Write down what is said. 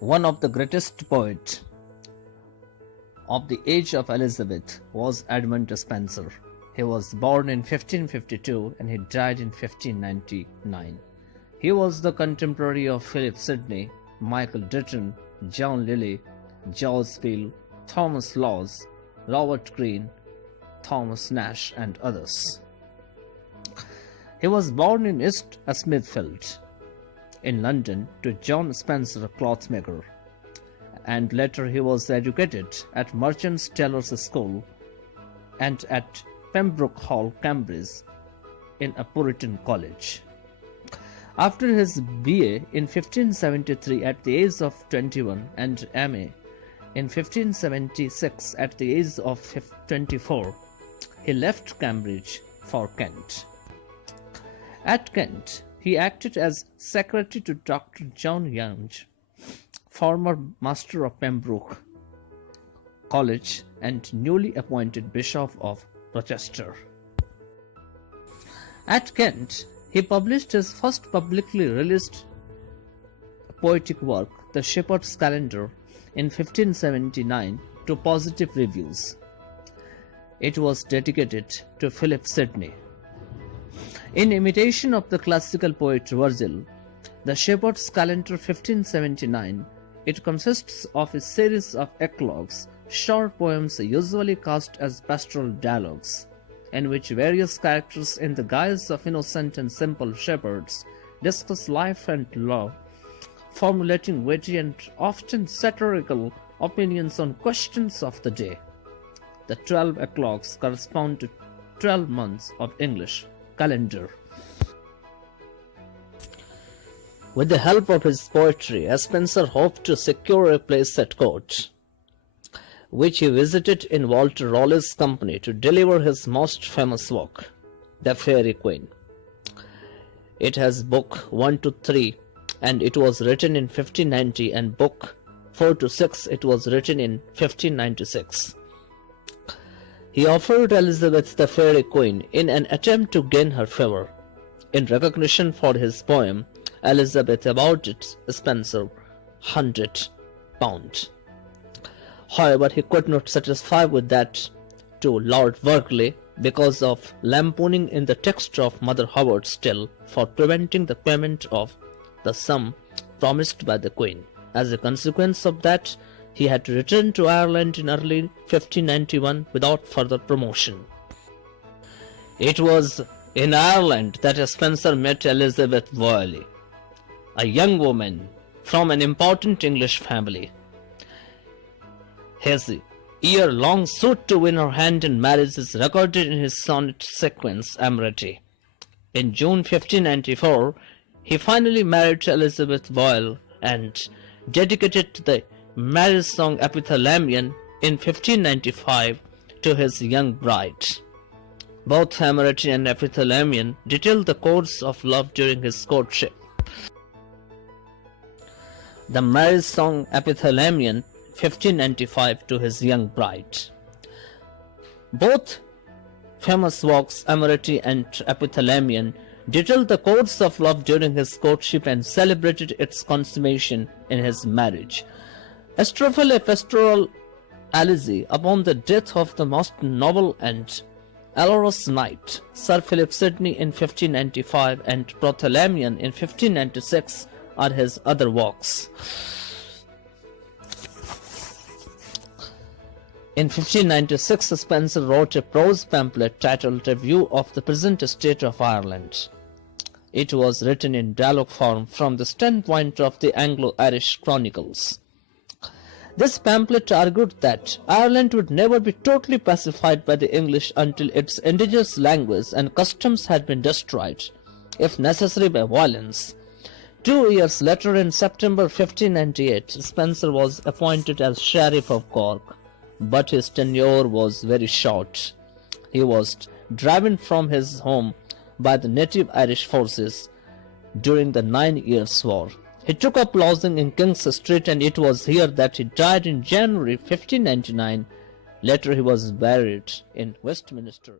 One of the greatest poets of the age of Elizabeth was Edmund Spenser. He was born in 1552 and he died in 1599. He was the contemporary of Philip Sidney, Michael Ditton, John Lilly, George Peele, Thomas Lawes, Robert Greene, Thomas Nash, and others. He was born in East Smithfield, in London, to John Spenser, a clothmaker, and later he was educated at Merchants Taylors' School and at Pembroke Hall, Cambridge, in a Puritan college. After his BA in 1573 at the age of 21 and MA in 1576 at the age of 24, he left Cambridge for Kent. At Kent, he acted as secretary to Dr. John Young, former master of Pembroke College and newly appointed Bishop of Rochester. At Kent, he published his first publicly released poetic work, The Shepherd's Calendar, in 1579 to positive reviews. It was dedicated to Philip Sidney. In imitation of the classical poet Virgil, The Shepherd's Calendar 1579, it consists of a series of eclogues, short poems usually cast as pastoral dialogues, in which various characters in the guise of innocent and simple shepherds discuss life and law, formulating witty and often satirical opinions on questions of the day. The 12 eclogues correspond to 12 months of English calendar. With the help of his poetry, Spenser hoped to secure a place at court, which he visited in Walter Raleigh's company to deliver his most famous work, The Faerie Queene. It has book 1 to 3 and it was written in 1590, and book 4 to 6 it was written in 1596. He offered Elizabeth the Faerie Queene in an attempt to gain her favor. In recognition for his poem, Elizabeth awarded Spenser £100. However, he could not satisfy with that to Lord Berkeley because of lampooning in the text of Mother Hubbard's tale for preventing the payment of the sum promised by the Queen. As a consequence of that, he had to return to Ireland in early 1591 without further promotion. It was in Ireland that Spenser met Elizabeth Boyle, a young woman from an important English family. His year-long suit to win her hand in marriage is recorded in his sonnet sequence, Amity. In June 1594, he finally married Elizabeth Boyle and dedicated the marriage song Epithalamion in 1595 to his young bride. Both Amity and Epithalamion detail the course of love during his courtship. The marriage song Epithalamion 1595 to his young bride. Both famous works, Amity and Epithalamion, detail the course of love during his courtship and celebrated its consummation in his marriage. Astrophel, a pastoral elegy upon the death of the most noble and valorous knight, Sir Philip Sidney in 1595, and Prothalamion in 1596 are his other works. In 1596, Spenser wrote a prose pamphlet titled A View of the Present State of Ireland. It was written in dialogue form from the standpoint of the Anglo-Irish chronicles. This pamphlet argued that Ireland would never be totally pacified by the English until its indigenous language and customs had been destroyed, if necessary by violence. 2 years later, in September 1598, Spenser was appointed as Sheriff of Cork, but his tenure was very short. He was driven from his home by the native Irish forces during the 9 Years' War. He took up lodging in King's Street, and it was here that he died in January 1599. Later he was buried in Westminster.